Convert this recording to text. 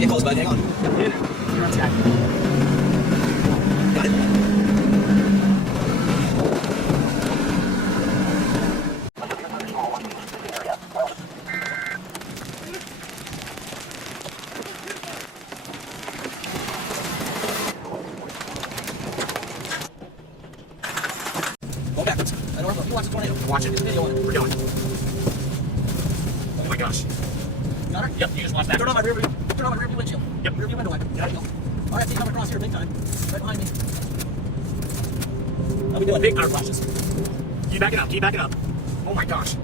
get close, bud. Hang on. You're on track. Got it? Go backwards. I don't know. You watch the tornado. Watch it. There's a video on it. We're going. Oh my gosh. Got her? Yep, you just watch that. Turn on my rear view. Turn on my rear view windshield. Yep. Rear view window wiper. There you go. All right, see you coming across here big time. Right behind me. How we doing? Big car flashes. Keep backing up. Keep backing up. Oh my gosh.